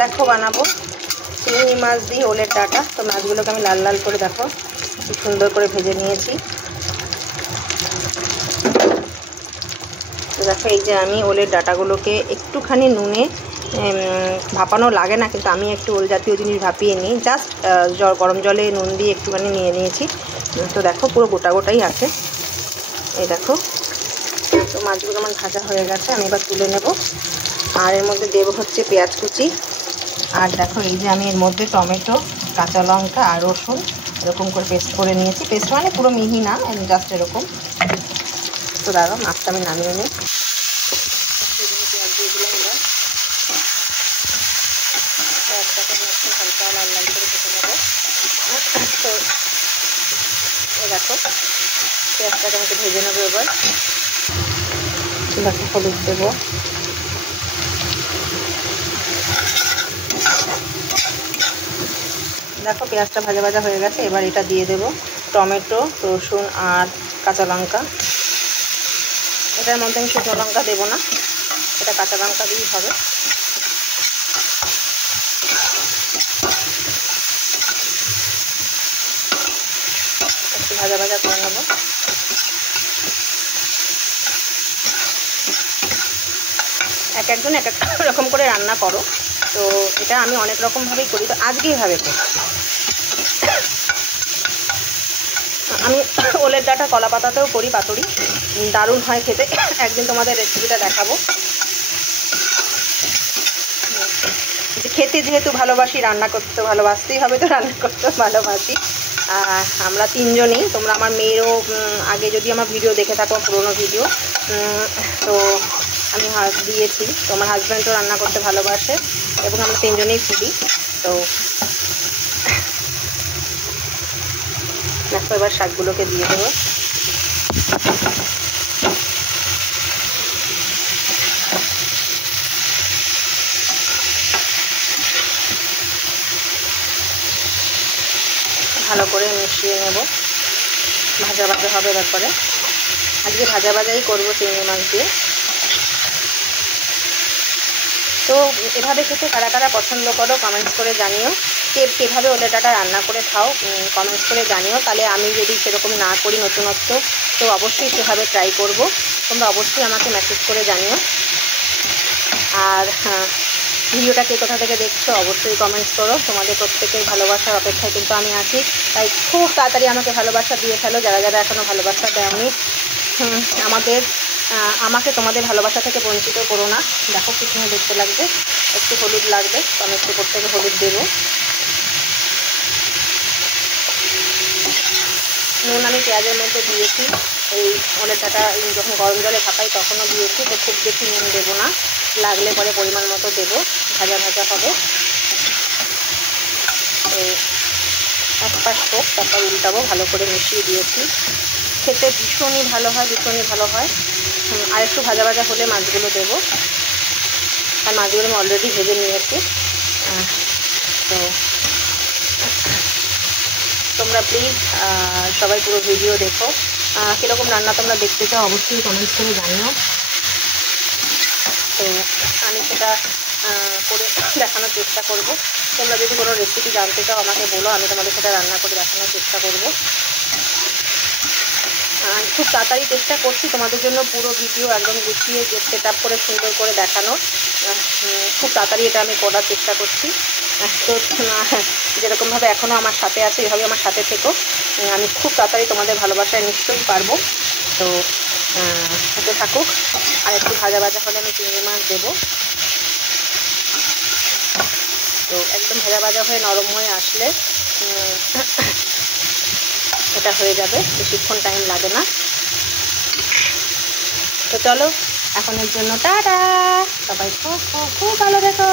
দেখো বানাবো চিংড়ি মাছ দিয়ে ওলের ডাঁটা। তো মাছগুলোকে আমি লাল লাল করে দেখো কি সুন্দর করে ভেজে নিয়েছি। তো দেখো এই যে আমি ওলের ডাঁটাগুলোকে একটুখানি নুনে ভাপানো লাগে না, কিন্তু আমি একটু ওল জাতীয় জিনিস ভাপিয়ে নিই, জাস্ট গরম জলে নুন দিয়ে একটুখানি নিয়ে নিয়েছি। তো দেখো পুরো গোটা গোটাই আছে, এই দেখো। তো মাছগুলো আমার ভাজা হয়ে গেছে, আমি এবার তুলে নেব। আর এর মধ্যে দেবো হচ্ছে পেঁয়াজ কুচি। আর দেখো এই যে আমি এর মধ্যে টমেটো, কাঁচা লঙ্কা আর রসুন এরকম করে পেস্ট করে নিয়েছি। পেস্ট মানে পুরো মিহি না, জাস্ট এরকম। তো দাঁড়াও মাছটা আমি নামিয়ে নিই। পেঁয়াজ দিয়ে দিলাম এবার, পেঁয়াজটাকে হালকা লাল লাল করে ভেজে নেবো। তো এই দেখো পেঁয়াজটাকে আমাকে ভেজে নেবো এবার। দেখো হলুদ দেবো, দেখো পেঁয়াজটা ভাজা ভাজা হয়ে গেছে। এবার এটা দিয়ে দেবো টমেটো, রসুন আর কাঁচা লঙ্কা। এটার মধ্যে আমি শুকনো লঙ্কা দেবো না, এটা কাঁচা লঙ্কা দিয়েই হবে। একটু ভাজা ভাজা করে নেবো। এক একজন এক এক রকম করে রান্না করো, তো এটা আমি অনেক রকমভাবেই করি, তো আজকে এইভাবে করি। আমি ওলের ডাঁটা কলা পাতাতেও করি পাতুরি, দারুণ হয় খেতে। একদিন তোমাদের রেসিপিটা দেখাবো। খেতে যেহেতু ভালোবাসি, রান্না করতে ভালোবাসতেই হবে, তো রান্না করতেও ভালোবাসি। আমরা তিনজনেই, তোমরা আমার মেয়েরও আগে যদি আমার ভিডিও দেখে থাকো, পুরোনো ভিডিও, তো আমি দিয়েছি। তো আমার হাজব্যান্ডও রান্না করতে ভালোবাসে এবং আমরা তিনজনেই ফুডি। তো দেখো এবার শাকগুলোকে দিয়ে দেবো। ভালো করে মিশিয়ে নেব, ভাজা ভাজা হবে। তারপরে আজকে ভাজা ভাজাই করবো চিংড়ি মাছ দিয়ে। তো এভাবে খেতে কারা কারা পছন্দ করো কমেন্টস করে জানিও। কীভাবে ওলের ডাঁটা রান্না করে খাও কমেন্টস করে জানিও। তাহলে আমি যদি সেরকম না করি নতুনত্ব, তো অবশ্যই সেভাবে ট্রাই করব। তোমরা অবশ্যই আমাকে মেসেজ করে জানিও। আর ভিডিওটা কে কোথা থেকে দেখছো অবশ্যই কমেন্টস করো। তোমাদের প্রত্যেকের ভালোবাসার অপেক্ষায় কিন্তু আমি আছি, তাই খুব তাড়াতাড়ি আমাকে ভালোবাসা দিয়ে ফেলো যারা যারা এখনও ভালোবাসা দেওনি। আমাকে তোমাদের ভালোবাসা থেকে বঞ্চিত করো না। দেখো কি সুন্দর দেখতে লাগবে। একটু হলুদ লাগবে, তো আমি একটু করতে হলুদ দেবো। নুন আমি পেঁয়াজের মধ্যে দিয়েছি, এই ওলের ডাঁটা যখন গরম জলে ভাপাই তখনও দিয়েছি। তো খুব বেশি নুন দেবো না, লাগলে পরে পরিমাণ মতো দেবো, ভাজা ভাজা হবে। তো এক পাশ হোক, তারপর উল্টাবো। ভালো করে মিশিয়ে দিয়েছি, খেতে ভীষণই ভালো হয়, ভীষণই ভালো হয়। আর একটু ভাজা ভাজা হলে মাছগুলো দেবো, আর মাছগুলো আমি অলরেডি ভেজে নিয়েছি। তো তোমরা প্লিজ সবাই পুরো ভিডিও দেখো। কীরকম রান্না তোমরা দেখতে চাও অবশ্যই কমেন্টস করে জানিও। তো আমি সেটা করে দেখানোর চেষ্টা করব। তোমরা যদি কোনো রেসিপি জানতে চাও আমাকে বলো, আমি তোমাদের সেটা রান্না করে দেখানোর চেষ্টা করব। খুব তাড়াতাড়ি চেষ্টা করছি তোমাদের জন্য পুরো ভিডিও একদম গুছিয়ে সেট আপ করে সুন্দর করে দেখানোর। খুব তাড়াতাড়ি এটা আমি করার চেষ্টা করছি। তো যেরকমভাবে এখনও আমার সাথে আছে, এভাবে আমার সাথে থেকো। আমি খুব তাড়াতাড়ি তোমাদের ভালোবাসায় নিশ্চয়ই পারবো। তো সাথে থাকুক। আর একটু ভাজা ভাজা হলে আমি চিংড়ি মাছ দেবো। তো একদম ভাজা ভাজা হয়ে নরম হয়ে আসলে এটা হয়ে যাবে, বেশিক্ষণ টাইম লাগে না। তো চলো এখনের জন্য টাটা, সবাই খুব ভালো থেকো।